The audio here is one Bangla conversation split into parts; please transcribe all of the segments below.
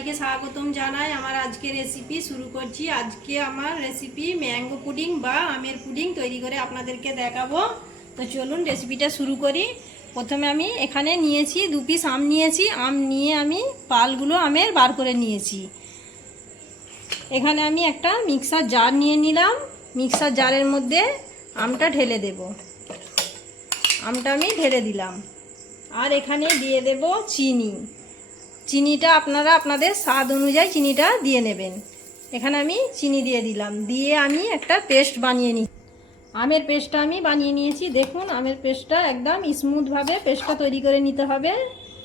সবাইকে স্বাগতম জানাই। আমার আজকে রেসিপি শুরু করছি। আজকে আমার রেসিপি ম্যাঙ্গো পুডিং বা আমের পুডিং তৈরি করে আপনাদেরকে দেখাবো। তো চলুন রেসিপিটা শুরু করি। প্রথমে আমি এখানে নিয়েছি দু পিস আম নিয়েছি। আম নিয়ে আমি পালগুলো আমের বার করে নিয়েছি। এখানে আমি একটা মিক্সার জার নিয়ে নিলাম। মিক্সার জারের মধ্যে আমটা ঢেলে দেব। আমটা আমি ঢেলে দিলাম। আর এখানে দিয়ে দেব চিনি। চিনিটা আপনারা আপনাদের স্বাদ অনুযায়ী চিনিটা দিয়ে নেবেন। এখানে আমি চিনি দিয়ে দিলাম। দিয়ে আমি একটা পেস্ট বানিয়ে নিই আমের পেস্টটা আমি বানিয়ে নিয়েছি। দেখুন, আমের পেস্টটা একদম স্মুথভাবে পেস্টটা তৈরি করে নিতে হবে।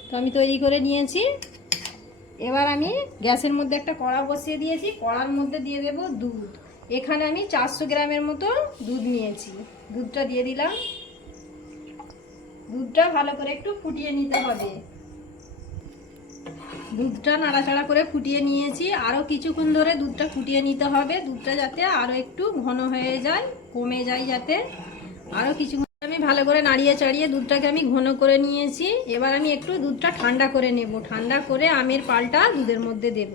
তো আমি তৈরি করে নিয়েছি। এবার আমি গ্যাসের মধ্যে একটা কড়া বসিয়ে দিয়েছি। কড়ার মধ্যে দিয়ে দেব দুধ। এখানে আমি চারশো গ্রামের মতো দুধ নিয়েছি। দুধটা দিয়ে দিলাম। দুধটা ভালো করে একটু ফুটিয়ে নিতে হবে। দুধটা নাড়াচাড়া করে ফুটিয়ে নিয়েছি। আরও কিছুক্ষণ ধরে দুধটা ফুটিয়ে নিতে হবে। দুধটা যাতে আরও একটু ঘন হয়ে যায়, কমে যায় যাতে। আরও কিছুক্ষণ আমি ভালো করে নাড়িয়ে চাড়িয়ে দুধটাকে আমি ঘন করে নিয়েছি। এবার আমি একটু দুধটা ঠান্ডা করে নেব। ঠান্ডা করে আমের পালটা দুধের মধ্যে দেব।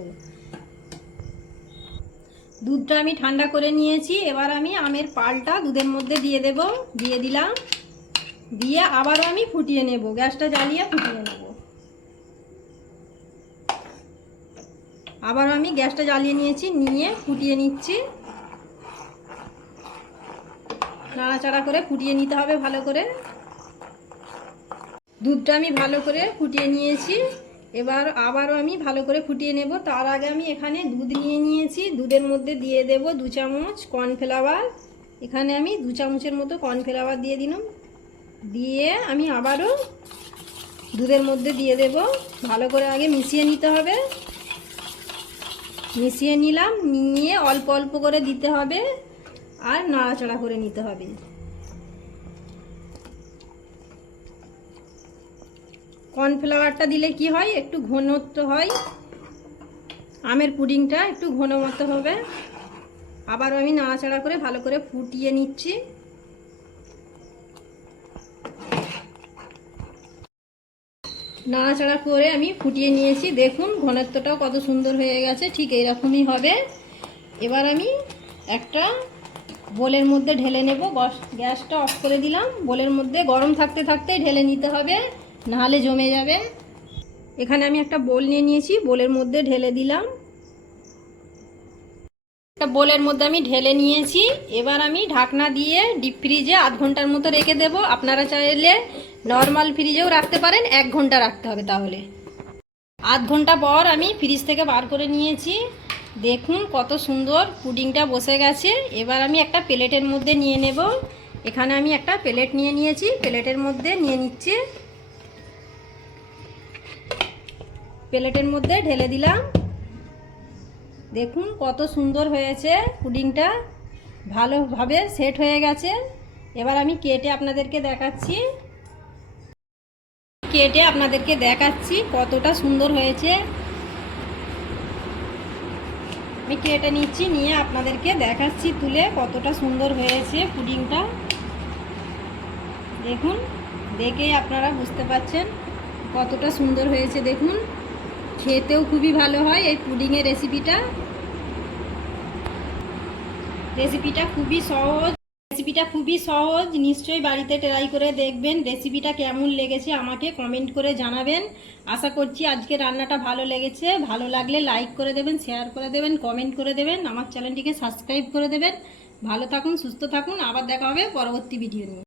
দুধটা আমি ঠান্ডা করে নিয়েছি। এবার আমি আমের পালটা দুধের মধ্যে দিয়ে দেব। দিয়ে দিলাম। দিয়ে আবারও আমি ফুটিয়ে নেব। গ্যাসটা জ্বালিয়ে ফুটিয়ে নেব। আবারও আমি গ্যাসটা জ্বালিয়ে নিয়েছি, নিয়ে ফুটিয়ে নিচ্ছি। নাড়াচাড়া করে ফুটিয়ে নিতে হবে ভালো করে। দুধটা আমি ভালো করে ফুটিয়ে নিয়েছি। এবার আবারও আমি ভালো করে ফুটিয়ে নেব। তার আগে আমি এখানে দুধ নিয়ে নিয়েছি। দুধের মধ্যে দিয়ে দেব দু চামচ কর্নফ্লাওয়ার। এখানে আমি দু চামচের মতো কর্নফ্লাওয়ার দিয়ে দিলাম। দিয়ে আমি আবারও দুধের মধ্যে দিয়ে দেব। ভালো করে আগে মিশিয়ে নিতে হবে। মিশিয়ে নিলাম, নিয়ে অল্প অল্প করে দিতে হবে আর নাড়াচাড়া করে নিতে হবে। কর্নফ্লাওয়ারটা দিলে কি হয়? একটু ঘনত্ব হয়। আমের পুডিংটা একটু ঘন মতো হবে। আবারও আমি নাড়াচাড়া করে ভালো করে ফুটিয়ে নিচ্ছি। নাড়াচাড়া করে আমি ফুটিয়ে নিয়েছি। দেখুন, ঘনত্বটাও কত সুন্দর হয়ে গেছে, ঠিক এইরকমই হবে। এবার আমি একটা বোলের মধ্যে ঢেলে নেব। গ্যাসটা অফ করে দিলাম। বোলের মধ্যে গরম থাকতে থাকতে ঢেলে নিতে হবে, নাহলে জমে যাবে। এখানে আমি একটা বোল নিয়ে নিয়েছি। বোলের মধ্যে ঢেলে দিলাম। একটা বোলের মধ্যে আমি ঢেলে নিয়েছি। এবার আমি ঢাকনা দিয়ে ডিপ ফ্রিজে আধ ঘণ্টার মতো রেখে দেব। আপনারা চাইলে নর্মাল ফ্রিজেও রাখতে পারেন, এক ঘণ্টা রাখতে হবে তাহলে। আধ ঘণ্টা পর আমি ফ্রিজ থেকে বার করে নিয়েছি। দেখুন কত সুন্দর পুডিংটা বসে গেছে। এবার আমি একটা প্লেটের মধ্যে নিয়ে নেব। এখানে আমি একটা প্লেট নিয়ে নিয়েছি। প্লেটের মধ্যে নিয়ে নিচ্ছি। প্লেটের মধ্যে ঢেলে দিলাম। দেখুন কত সুন্দর হয়েছে পুডিংটা। ভালোভাবে সেট হয়ে গেছে। এবার আমি কেটে আপনাদেরকে দেখাচ্ছি। কেটে আপনাদেরকে দেখাচ্ছি কতটা সুন্দর হয়েছে। আমি কেটে নিচ্ছি, নিয়ে আপনাদেরকে দেখাচ্ছি তুলে কতটা সুন্দর হয়েছে পুডিংটা। দেখুন দেখেই আপনারা বুঝতে পাচ্ছেন কতটা সুন্দর হয়েছে। দেখুন খেতেও খুবই ভালো হয় এই পুডিংয়ের রেসিপিটা রেসিপিটা খুবই সহজ রেসিপিটা খুবই সহজ। নিশ্চয়ই বাড়িতে ট্রাই করে দেখবেন রেসিপিটা কেমন লেগেছে আমাকে কমেন্ট করে জানাবেন। আশা করছি আজকে রান্নাটা ভালো লেগেছে। ভালো লাগলে লাইক করে দেবেন শেয়ার করে দেবেন কমেন্ট করে দেবেন, আমার চ্যানেলটিকে সাবস্ক্রাইব করে দেবেন। ভালো থাকুন, সুস্থ থাকুন, আবার দেখা হবে পরবর্তী ভিডিও নিয়ে